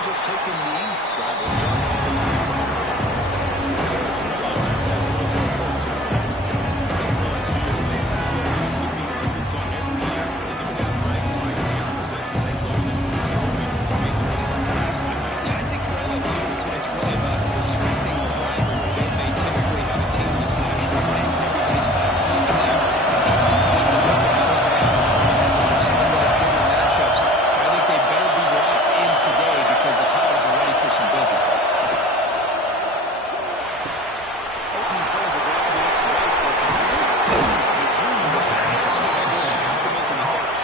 they'll just take a knee. Drive will start at the 25. LSU's offense has one of their first two tonight. For LSU, they kind of feel they should be Arkansas every year. They don't have bragging rights. They are in possession. They go to the trophy. Maybe this one's last tonight. Yeah, I think for LSU, it's really about respecting the rivalry. They typically have a team that's nationally ranked. Everybody's kind of pointing to them. It's easy for them to look at Alabama or some of the other bigger matchups. But I think they better be locked in today because the Hogs are ready for some business. Opening play of the drive looks right for a completion. The junior was excellent after making the catch.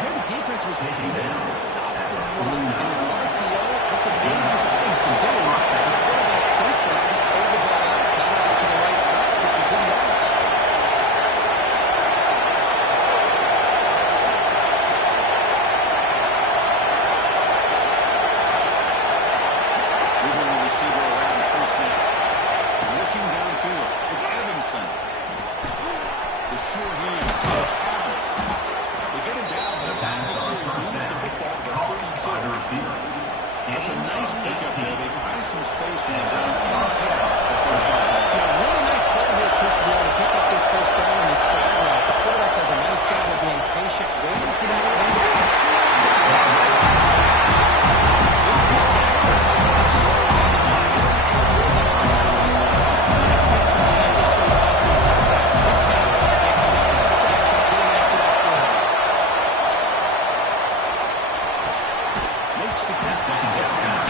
Here the defense was committed to stop the run and the RPO. It's a dangerous thing to do. The quarterback since then just pulled the ball out, got it out to the right track for some good yards. Moving the receiver around pre-snap. Looking downfield. It's Evanson. The sure hand. Touch Adams. They get him down, but back before he moves the football to the 32. That's a nice pickup there. They've found some space in the zone. The first down. Yeah, really nice call here, Chris, to be able to pick up this first down in this drag route. The quarterback does a nice job of being patient, waiting for the release. This is slow down. Get some tackles for loss and some sacks. This time, they come out with a sack by getting after that quarterback. Makes the catch. It's down.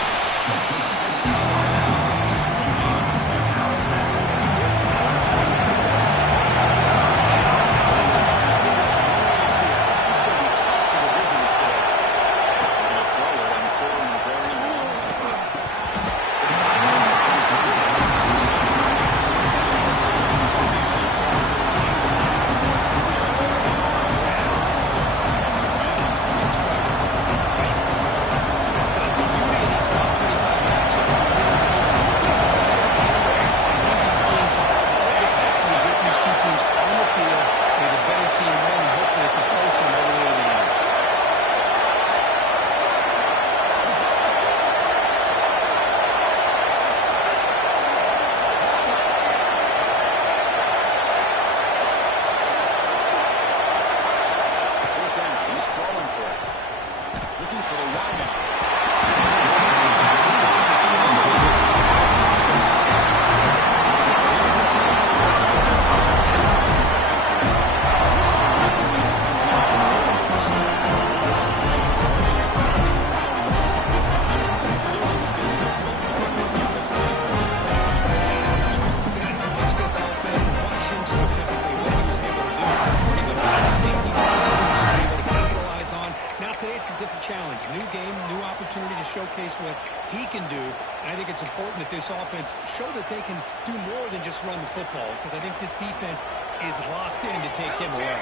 Showcase what he can do. And I think it's important that this offense show that they can do more than just run the football, because I think this defense is locked in to take him away.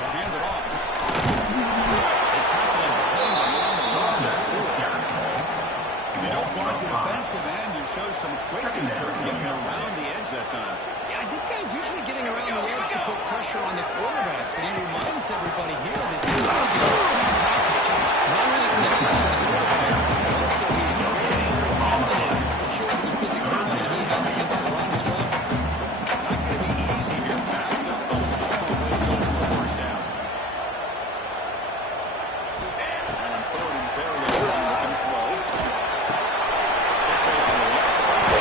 They'll hand it off. They tackle him behind the line and loss of 4. They don't block the defensive end. You show some quickness for getting around the edge that time. Yeah, this guy's usually getting around the edge to put pressure on the quarterback, but he reminds everybody here that this guy's a complete package. Not only can he pressure the quarterback, but also he's very, very talented. It shows the physicality he has against the run as well. Not going to be easy here. Backed up a long way to go for the first down. And on third and very long, looking to throw. Pitch back on the left side.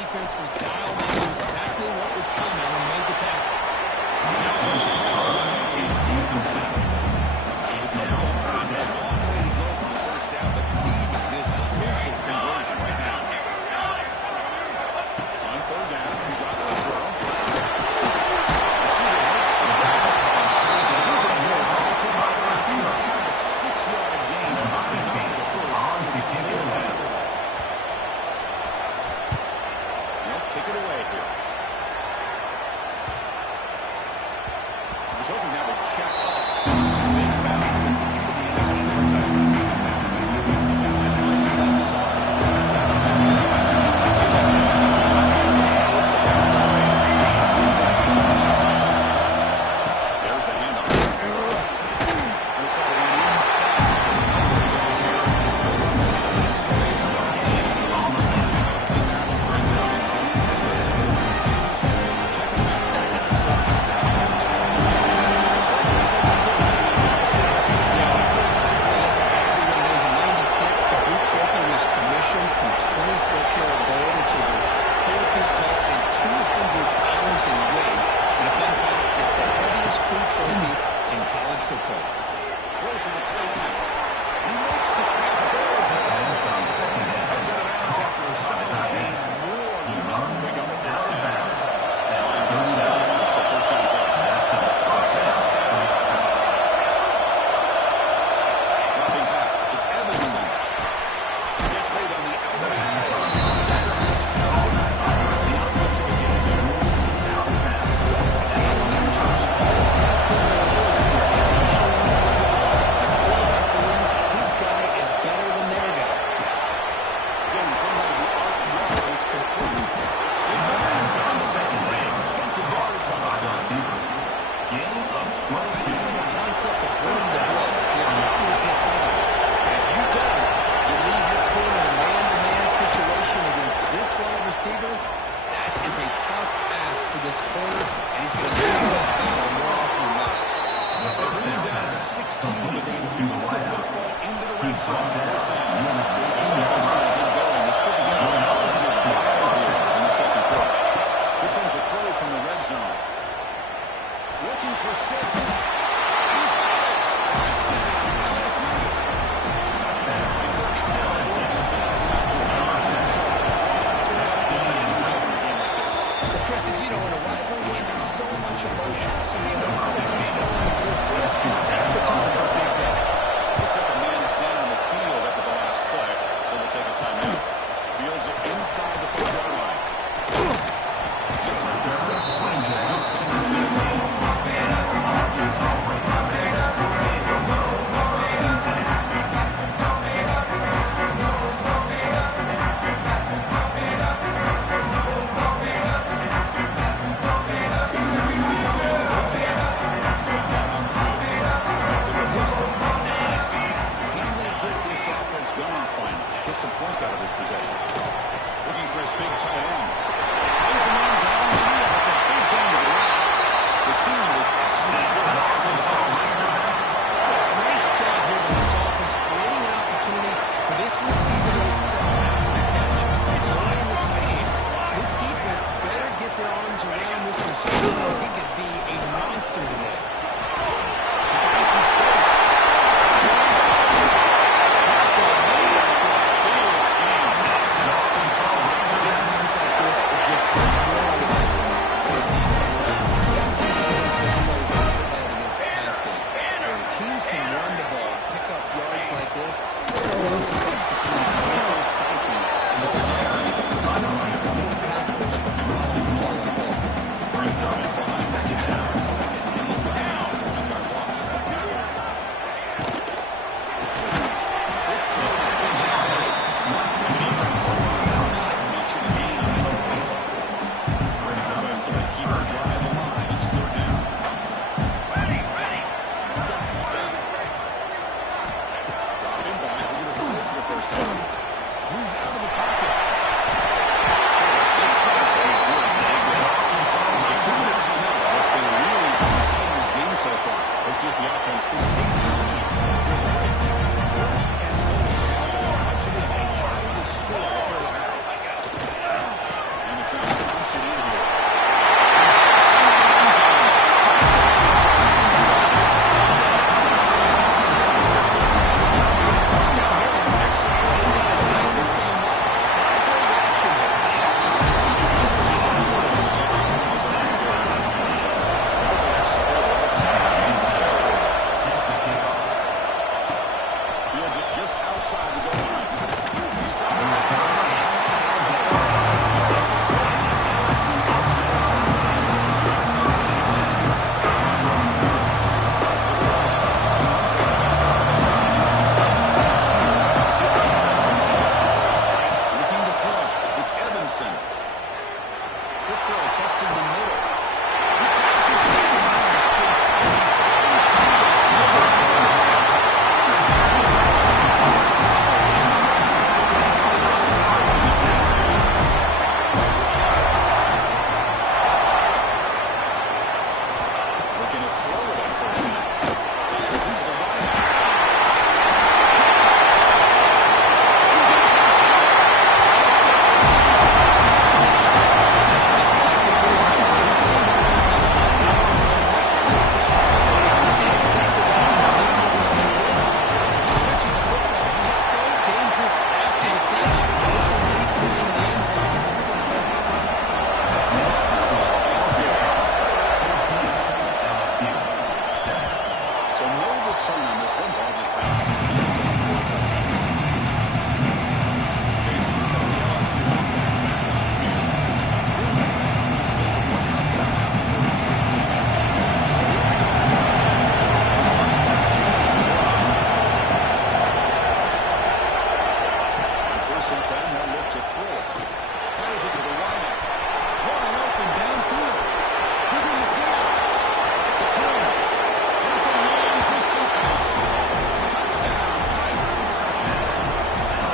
defense was dialed in exactly what was coming and made the tackle. Quick throw, testing the middle. He passes down to second as he blows through the looking to throw it on first down. Goes into the right. So no return on this one. Ball just bounced in the end zone for a touchdown. Jason, you've got the LSU offense back on the field. They're making a loose lead of 1.5 after the break. So they're going to push back to the on first and 10, they'll look to throw it. Fires it to the right. Wide open downfield. He's in the clear. The 10. It's a long-distance high school. Touchdown, Tigers.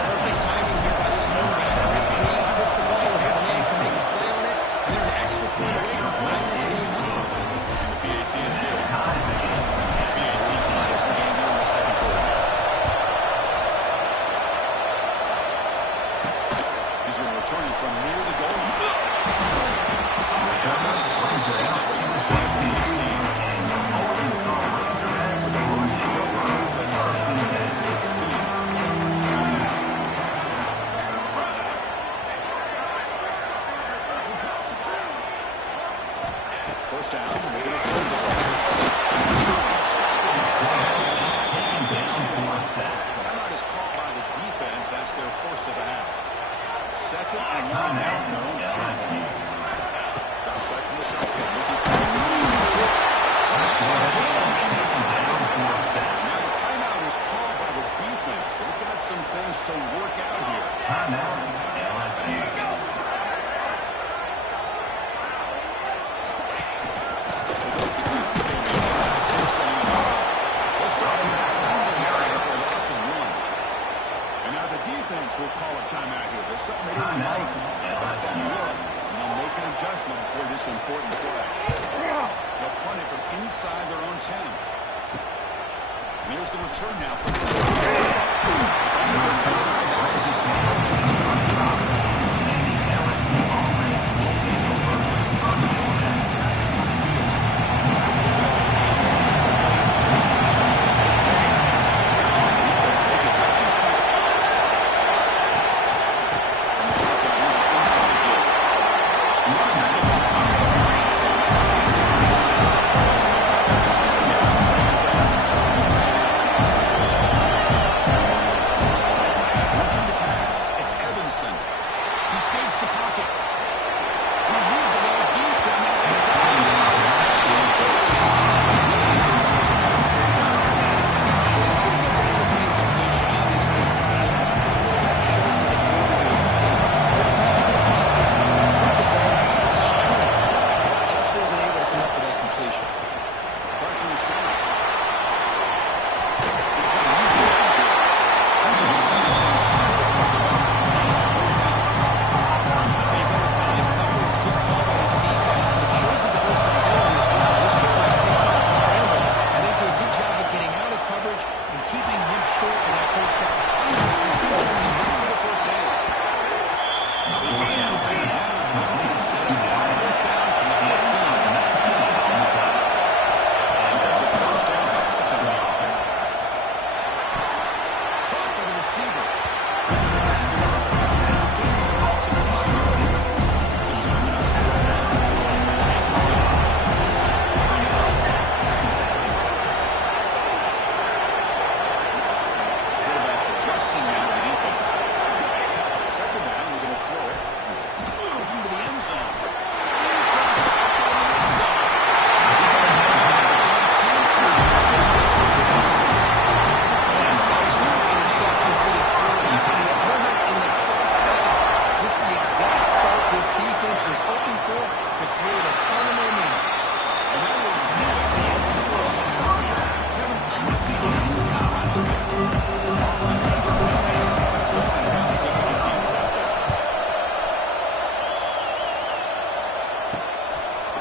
Perfect timing here by this quarterback. He puts the ball where his man can make a play on it, and they're an extra point away from tying this game up. And the PAT is good. PAT ties the game here in the second quarter. He's going to return it from near the goal line. Solid job by the quarterback. 16. First throw of the second and 16. First down, they're going to throw the ball. Timeout is called by the defense. That's their first of the half. Second and 9 now from their own 10. Bounce back from the shotgun. Looking for the now the timeout is called by the defense. They've got some things to work out here. Timeout, LSU. They'll start on the area for a loss of 1. And now the defense will call a timeout here. There's something they didn't like about that look, and they'll make an adjustment for this important play. They'll punt it from inside their own 10. And here's the return now for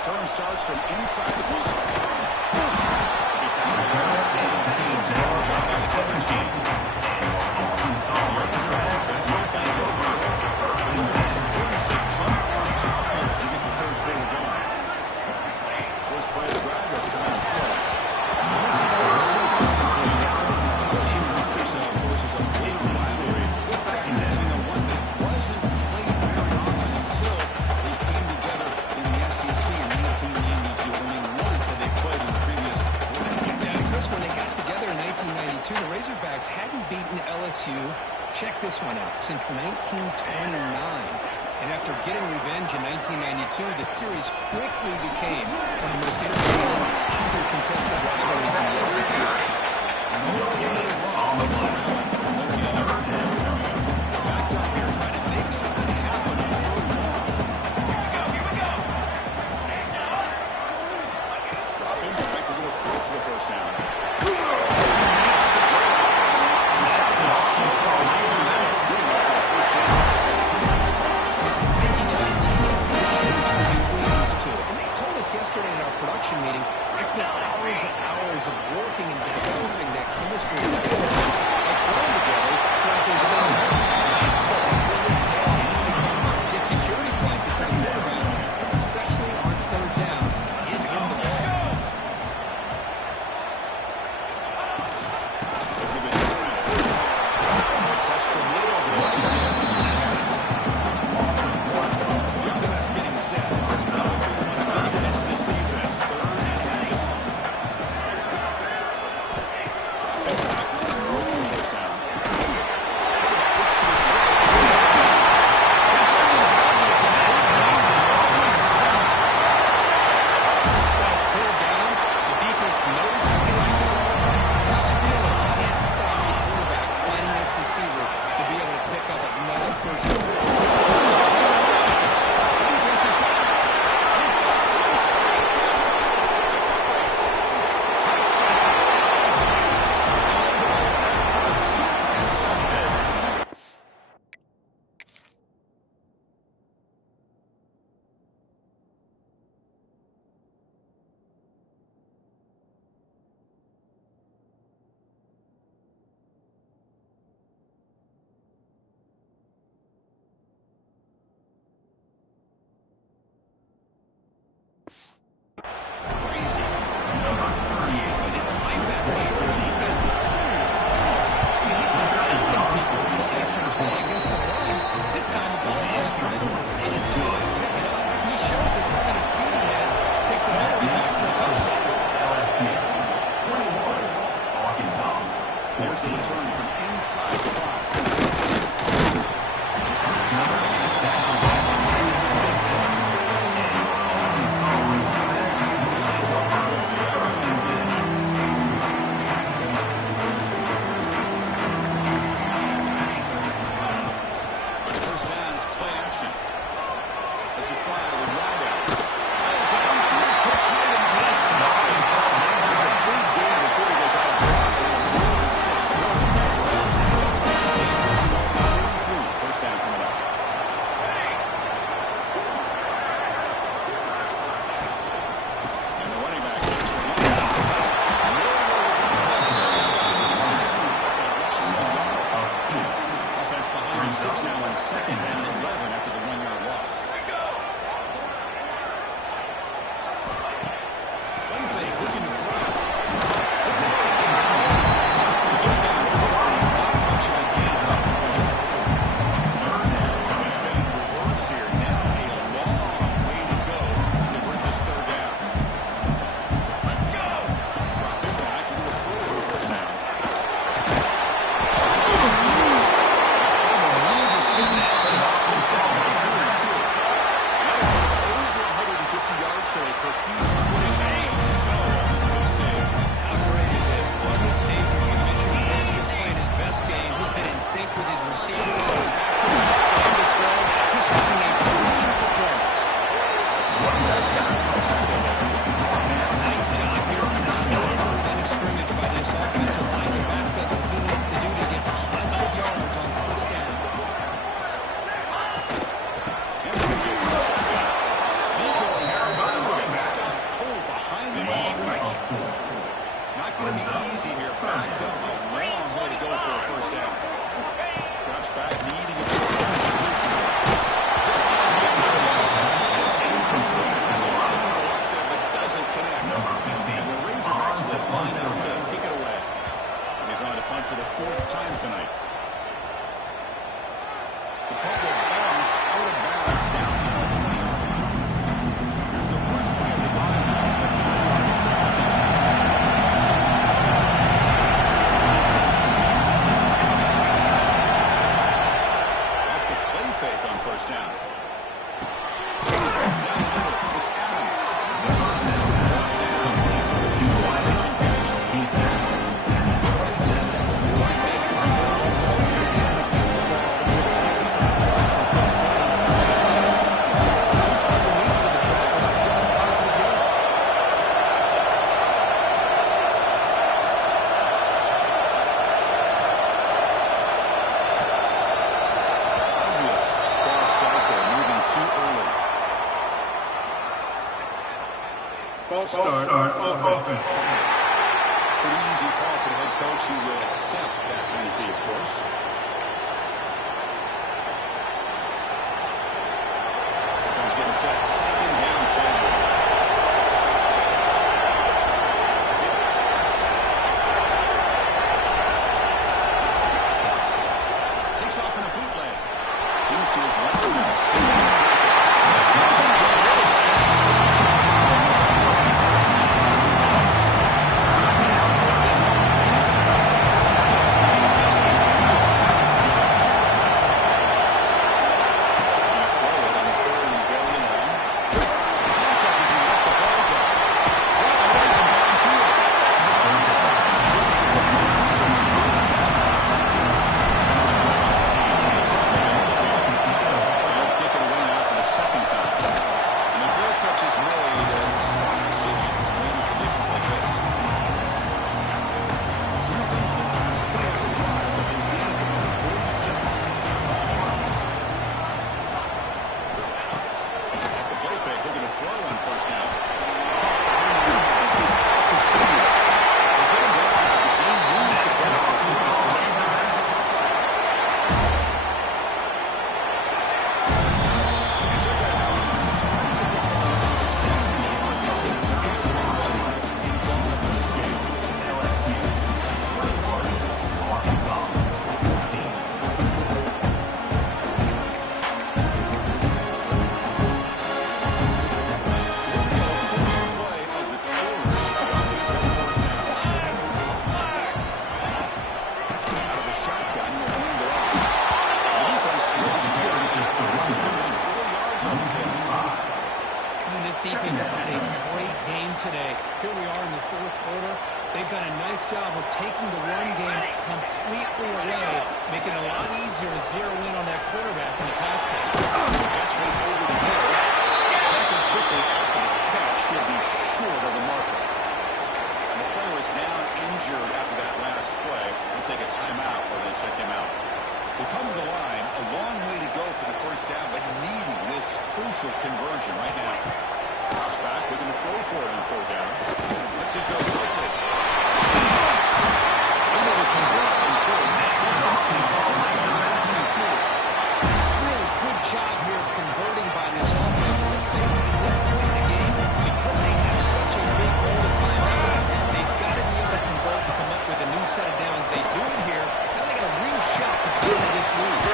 Return starts from inside the 5. He tackled the 17 strong job by the coverage team. Arkansas offense might back over. They're looking for some points to jump on top here as we get the third quarter going. First play of the drive, they'll come out flow. This is the receiver complete. LSU and Arkansas, of course, is a big rivalry. Connecting on one that wasn't played very often until they came together in the SEC in 1992. Only once had they played in the previous 4 decades. Yeah, Chris, when they got together in 1992, the Razorbacks hadn't beaten LSU, check this one out, since 1929. And after getting revenge in 1992, the series quickly became one of the most entertaining and contested rivalries in the SEC. Backed up here, trying to make something happen on 31. Here we go. Drop in, to make a little throw for the first down. Makes the grab. He's trying to shoot. That's good enough for the first down. And you just continue to see the chemistry between these two. And they told us yesterday in our production meeting, they spent hours and hours of working and developing that chemistry together. They've thrown together throughout their 7 months. And it's starting to really pay off. It's become his security blanket for the quarterback, especially on third down. Give him the ball. Test the middle of the offense getting set. This is not against this defense. Third and long. Back with a throw for the first down. Looks to his right. That's third down. The defense knows he's going to be still can't stop the quarterback finding this receiver to be able to pick up another first down. Defense has got it. Crazy. But this linebacker, sure, he's got some serious speed. I mean, he's been knocking people play after play against the line. This time the ball's on the ground. And he's the one to pick it up. He shows us what kind of speed he has. Takes another back for a touchdown. LSU 21, Arkansas. Here's the return from inside the 5. First down, it's play action. As a fly to the wideout. Downfield, pitch made him left side. It's a big game before he goes out of bounds. And it really sticks. First down coming up. And the running back takes the line. That's a loss of 1. Offense behind the 6 now on 2nd and 11 after the 1-yard loss. False start on offense. Pretty easy call for the head coach. He will accept that penalty, of course. Defense getting set. Second down play. Takes off in a bootleg. Moves to his left. Defense has had a great game today. Here we are in the fourth quarter. They've done a nice job of taking the run game completely away, making it a lot easier to zero in on that quarterback in the pass game. That's way over the hill. Taken quickly after the catch. Should be short of the marker. And the player is down injured after that last play. We'll take a timeout while they check him out. We come to the line. A long way to go for the first down, but needing this crucial conversion right now. Drops back, looking to throw for it on third down. Let's it go quickly. Able to convert on third. Sends him up in first down at 22. Really good job here of converting by this offense. Let's face it, at this point in the game, because they have such a big hole to climb out of, they've got to be able to convert and come up with a new set of downs. They do it here. Now they got a real shot to get into this lead.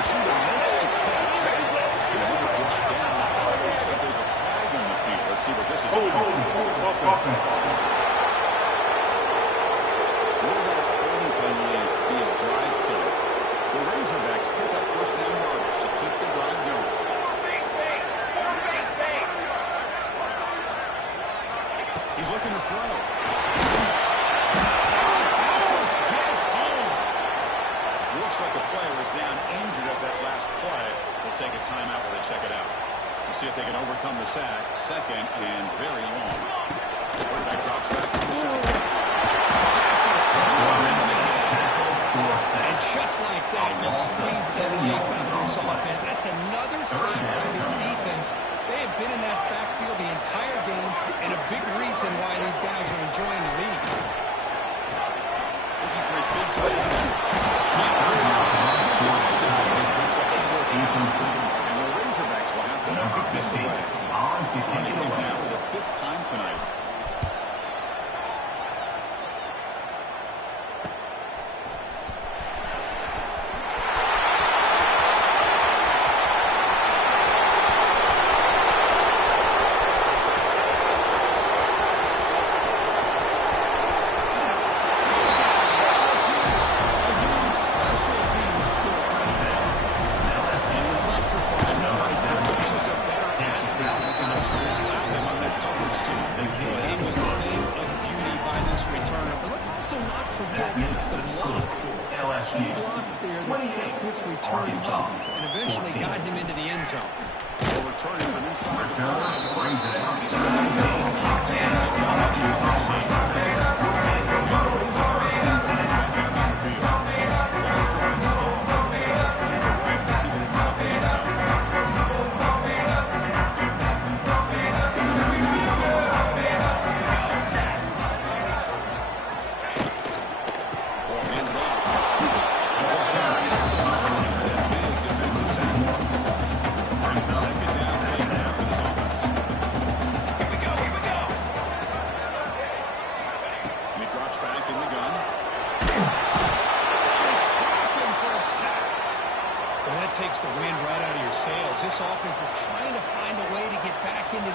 Receiver makes the catch. It's going to be brought down. Looks like there's a flag on the field. Let's see what this is about. Will that holding penalty be a drive killer? The Razorbacks pick up first down yardage to keep the drive going. He's looking to throw. Passes, gets home. Looks like the player is down injured at that last play. We'll take a timeout while they check it out. We'll see if they can overcome the sack. Second and very long. Quarterback drops back from the shotgun. And just like that, you squeeze them away from this offense. That's another sign by this defense. They have been in that backfield the entire game, and a big reason why these guys are enjoying the lead. Looking for his big tight end. And the Razorbacks will have to kick this away. Now for the fifth time tonight. Key blocks there that set this return up and eventually got him into the end zone. Well, returning from inside the 5. He's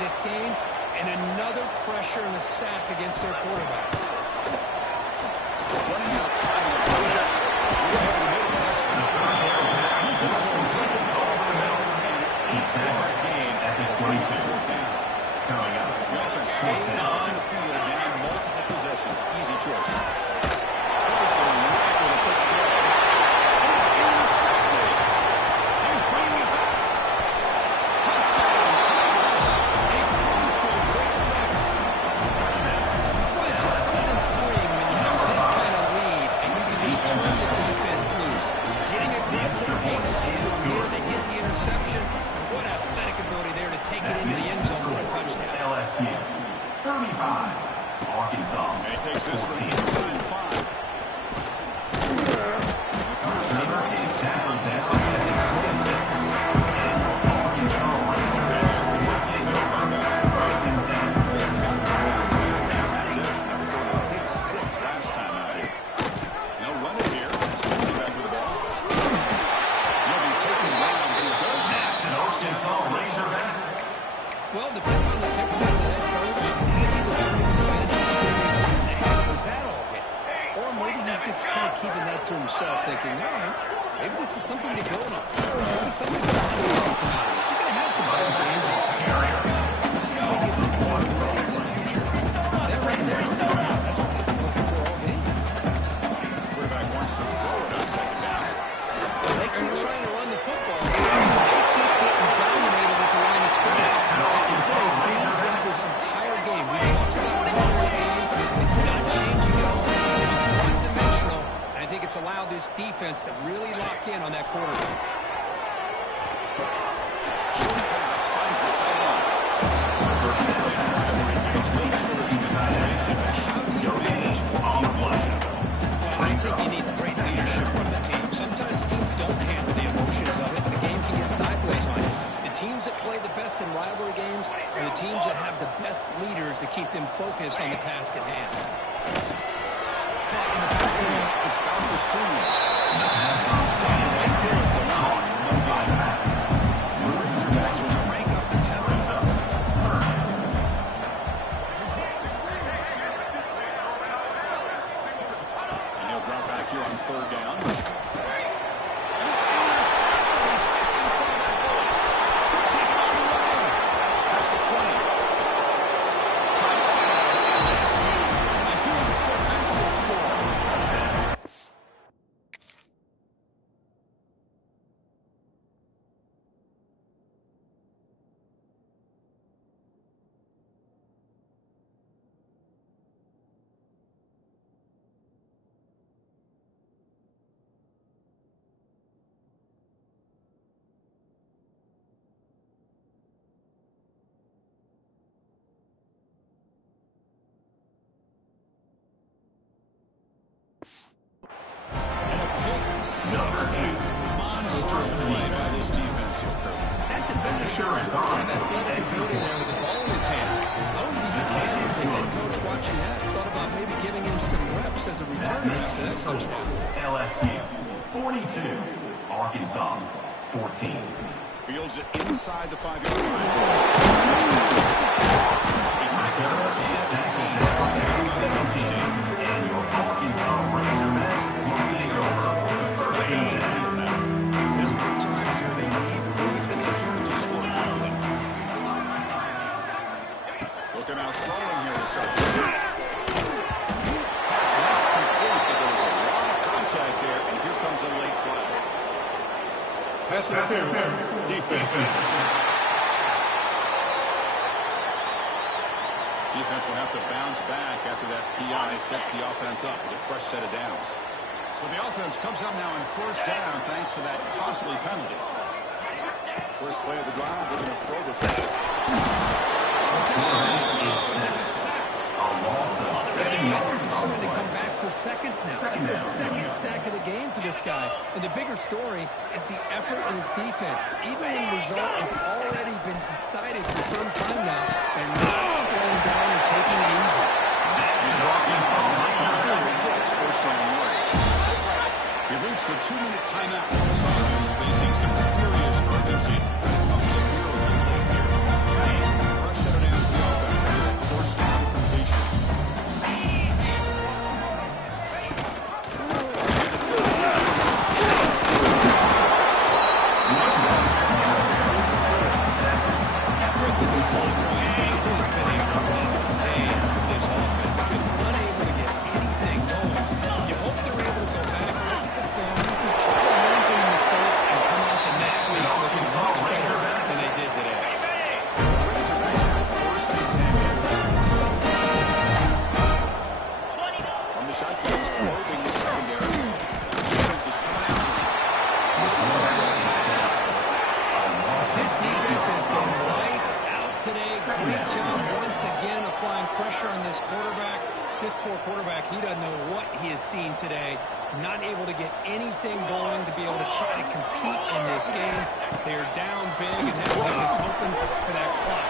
this game, and another pressure and a sack against their quarterback. Running out of time on the play. He's over the middle. He's back game at the 22. Coming up. The offense stays on the field and down multiple possessions. Easy choice. Throws a right with a quick throw. It is intercepted. He's bringing it back. Touchdown, Tigers. A crucial pick six. Well, it's just something freeing when you have this kind of lead and you can just turn the defense loose. Getting aggressive, pays off to a mirror, they get the interception, and what athletic ability there to take it into the end zone for a touchdown. LSU 35. Arkansas. And he takes this from inside 5. Pick 6 last time out here. They'll run it here. Swinging back with the ball. He'll be taken down, but he does not. Well, depending on the temperament of the head coach, he's either turning to the bench and screaming, what the heck was that all hit? Or maybe he's just kind of keeping that to himself, thinking, all right, maybe this is something to build on. Maybe something to come out of. You're going to have some bad games. We'll see how he gets his team ready in the future. They're right there. That's what they've been looking for all game. Quarterback wants to throw it on second down. They keep trying to run the football. They keep getting dominated at the line of scrimmage. It's been a theme throughout this entire game. We talked about it earlier in the game. It's not changing at all. It's one-dimensional. And I think it's allowed this defense to really lock in on that quarterback. Short pass finds the tight end. There's no shortage of inspiration, but how do you manage the emotion? Well, I think you need great leadership from the team. Sometimes teams don't handle the emotions of it, and the game can get sideways on you. The teams that play the best in rivalry games are the teams that have the best leaders to keep them focused on the task at hand. Caught in the backfield. It's about to soon. Standing right there at the line. No good. The Razorbacks will crank up the tempo. And he'll drop back here on third down. And it's intercepted. He's stepped in front of that bullet. Could take it on the run. That's the 20. Touchdown, LSU. A huge defensive score. And a pick 6. Monster play by this defense here, Kirk. That defender sure is have athletic ability there with the ball in his hands. I wouldn't be surprised if the head coach watching that thought about maybe giving him some reps as a returner after that touchdown. LSU 42. Arkansas 14. Fields it inside the 5-yard line. And your Arkansas Razorbacks will take over third down. Desperate times here. They need points and they have to score quickly. Looking out throwing here to start. Pass not complete, but there was a lot of contact there, and here comes a late flag. Pass interference. Defense. Defense will have to bounce back after that PI sets the offense up with a fresh set of downs. So the offense comes up now in first down thanks to that costly penalty. First play of the drive, they're going to throw the flag. The defenders are starting to come back for seconds now. It's the second sack of the game for this guy. And the bigger story is the effort in his defense. Even when the result has already been decided for some time now, they're not slowing down or taking it easy. It's first down yardage. He reached the 2-minute timeout. This offense facing some serious urgency. Fresh set of clock wise. It has been a rough day for this offense. Just unable to get anything going. You hope they're able to go back, look at the film, try to learn from the mistakes, and come out the next week looking much better than they did today. Razorbacks have first and 10. On the shotgun, he's probing the secondary. Defense is coming after him. This defense has been lights out today. Great job once again applying pressure on this quarterback. This poor quarterback, he doesn't know what he has seen today. Not able to get anything going to be able to try to compete in this game. They're down big, and they're just hoping for that clock